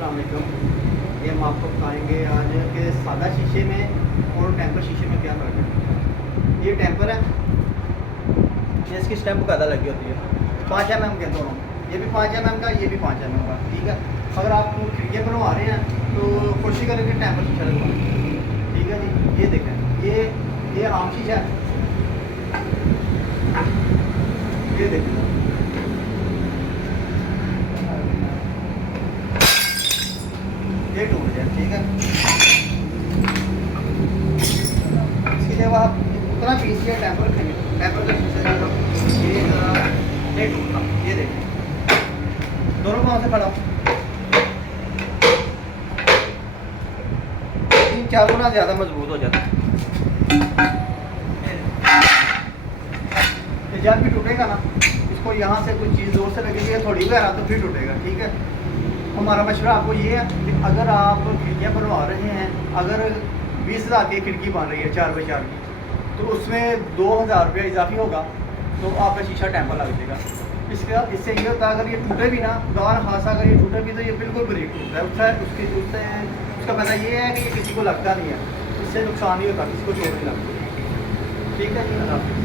अस्सलाम वालेकुम। ये हम आपको बताएंगे आज कि सादा शीशे में और टेम्पर शीशे में क्या फ़र्क है। ये टेम्पर है, ये इसकी स्टैम्प ज़्यादा लगी होती है 5 mm के दोनों, ये भी 5 mm का, ये भी 5 mm का। ठीक है, अगर आप खिड़कियाँ बनवा रहे हैं तो कोशिश करें कि टेम्पर शीशा लगवाएं। ठीक है जी, ये देखें, ये आम शीशा है, ये देखें, ये टूट जाए। ठीक है, इसकी जब आप उतना पीसिए टेम्पर रखेंगे, टेम्पर का शीशा जो ये ये टूटना, ये देखें दोनों पाँव से खड़ा हो, 3-4 गुना ज़्यादा मजबूत हो जाता है। ये जब भी टूटेगा ना, इसको यहाँ से कोई चीज़ जोर से लगेगी थोड़ी वगैरह तो फिर टूटेगा। ठीक है, हमारा मशवरा आपको ये है कि अगर आप खिड़कियाँ बनवा रहे हैं, अगर 20,000 की खिड़की बन रही है 4x4 की, तो उसमें 2,000 रुपया इजाफी होगा तो आपका शीशा टेम्पर लग जाएगा। इससे ये होता है अगर ये टूटे भी ना, दौर हादसा अगर ये टूटे भी तो ये बिल्कुल ब्रेक टूटता है। उसका फायदा ये है कि ये किसी को लगता नहीं है, इससे नुकसान नहीं होता, किसी को चोट नहीं लगती। ठीक है जी, अल्लाह हाफ़िज़।